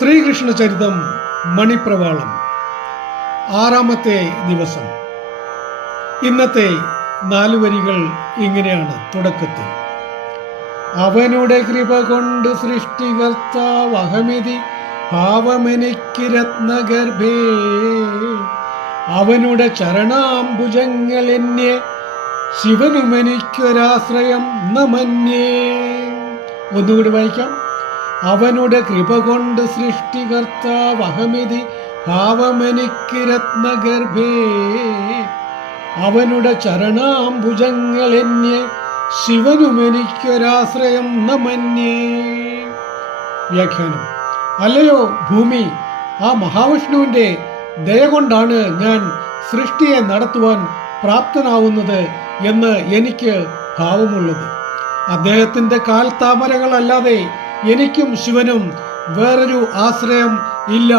ശ്രീകൃഷ്ണ ചരിതം മണിപ്രവാളം. ആറാമത്തെ ദിവസം. ഇന്നത്തെ നാല് വരികൾ ഇങ്ങനെയാണ് തുടക്കത്തിൽ. അവനുടെ കൃപ കൊണ്ട് സൃഷ്ടികർത്താവ് അഹമിതി ഭാവമെനിക്ക് രത്നഗർഭേ. അവനുടെ ചരണാംബുജങ്ങൾ എന്നെ ശിവനുമെനിക്കൊരാശ്രയം നമന്യേ. ഒന്നുകൂടി വായിക്കാം. അവനുടെ കൃപ കൊണ്ട് സൃഷ്ടികർത്താവ് അഹമിതി ഭാവമെനിക്ക് രത്നഗർഭേ. അവനുടെ ചരണാംബുജങ്ങൾ എന്നെ ശിവനുമെനിക്കൊരാശ്രയം നമന്യേ. വ്യാഖ്യാനം. അല്ലയോ ഭൂമി ആ മഹാവിഷ്ണുവിന്റെ ദയ കൊണ്ടാണ് ഞാൻ സൃഷ്ടിയെ നടത്തുവാൻ പ്രാപ്തനാവുന്നത് എന്ന് എനിക്ക് ഭാവമുള്ളത്. അദ്ദേഹത്തിന്റെ കാൽ താമരകളല്ലാതെ എനിക്കും ശിവനും വേറൊരു ആശ്രയം ഇല്ല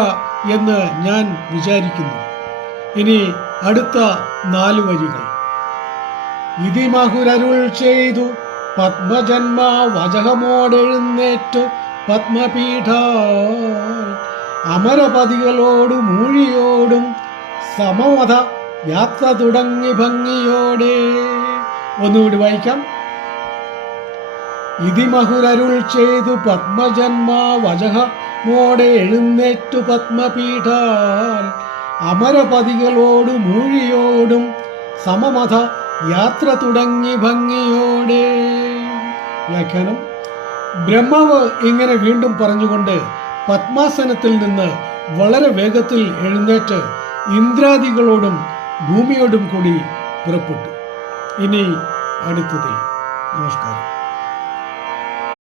എന്ന് ഞാൻ വിചാരിക്കുന്നു. ഇനി അടുത്ത നാല് വരികൾ. ഇതിമഹുരരുൾ ചെയ്തു പത്മജന്മ വചകമോടെഴുന്നേറ്റ് പത്മപീഠ അമരപതികളോടും മൂഴിയോടും സമവധ യാത്ര തുടങ്ങി ഭംഗിയോടെ. ഒന്നുകൂടി വായിക്കാം. ഇതിമഹുരരുൾ ചെയ്തു പത്മജന്മ വചക മോടെ എഴുന്നേറ്റു പത്മപീഠ അമരപതികളോട് മൂഴിയോടും സമമത യാത്ര തുടങ്ങി ഭംഗിയോടെ. വ്യാഖ്യാനം. ബ്രഹ്മാവ് ഇങ്ങനെ വീണ്ടും പറഞ്ഞുകൊണ്ട് പത്മാസനത്തിൽ നിന്ന് വളരെ വേഗത്തിൽ എഴുന്നേറ്റ് ഇന്ദ്രാദികളോടും ഭൂമിയോടും കൂടി പുറപ്പെട്ടു ഇനി അടുത്തതിൽ നമസ്കാരം